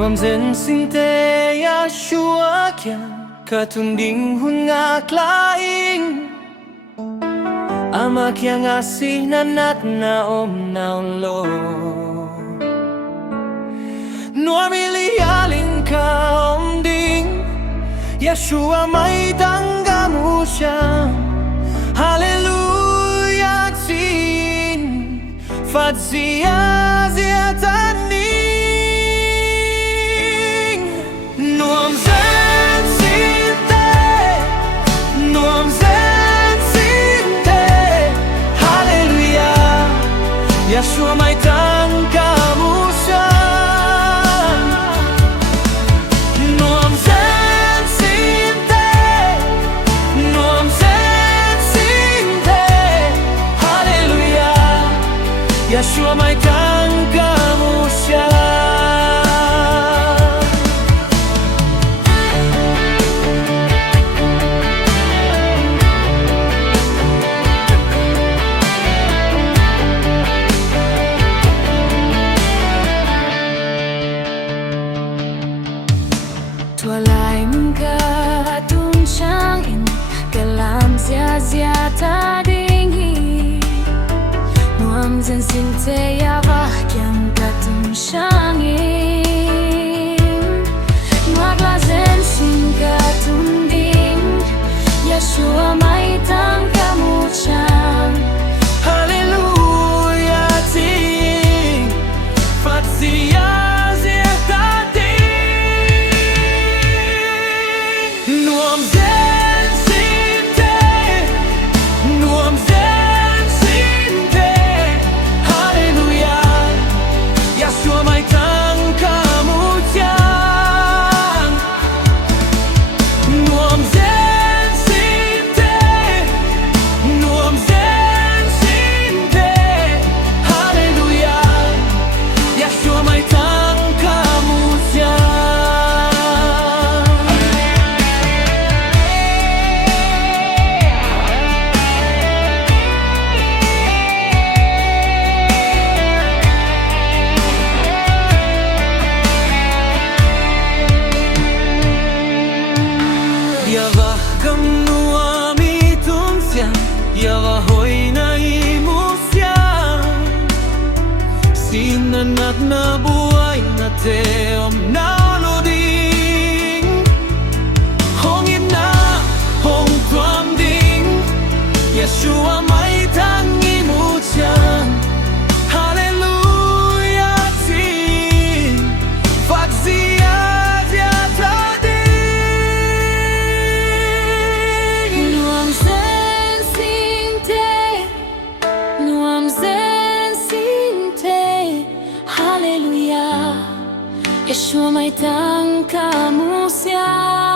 Nuam zen sinte Yeshua kian katunding hunga klaing Ama kiang asih nanat na naunlo Nuam ilialing ka omding Yeshua may tanggamu siya Hallelujah tin Fadzia ziataning Nuam zen sinte Nuam zen sinte Hallelujah Yeshua may tanggamu siya Nuam zen sinte Nuam zen sinte Hallelujah Yeshua may tanggamu siya Tualay mengkatun syangin Kelam zia-zia tadingi Nuam zen sinte yavah kiam katun syangin Nuagla zen sin katun ding Yeshua may tanggamu chang Hallelujah ting Fadzia Nuam zen sinte Nuam zen sinte Hallelujah Yeshua may tanggamu siang Nuam zen sinte Nuam zen sinte Hallelujah Yeshua may tanggamu siang Yavah gam nuam itum siang Yavah hoy na imu siang Sinanak na buhay na teom na loding Hongit na hong tuam ding Yeshua may tangimu siang Hallelujah ting Fadzia Nuam zen sinte Nuam zen sinte Hallelujah Yeshua may tanggamu siya